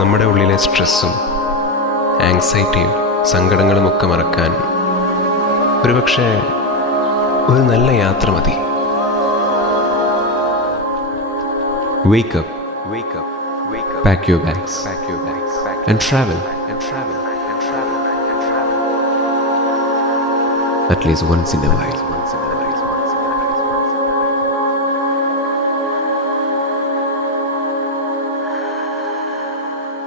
നമ്മുടെ ഉള്ളിലെ സ്ട്രെസ്സും ആങ്സൈറ്റിയും സങ്കടങ്ങളുമൊക്കെ മറക്കാൻ ഒരുപക്ഷെ ഒരു നല്ല യാത്ര മതി. Wake up, pack your bags, and travel. At least once in a while.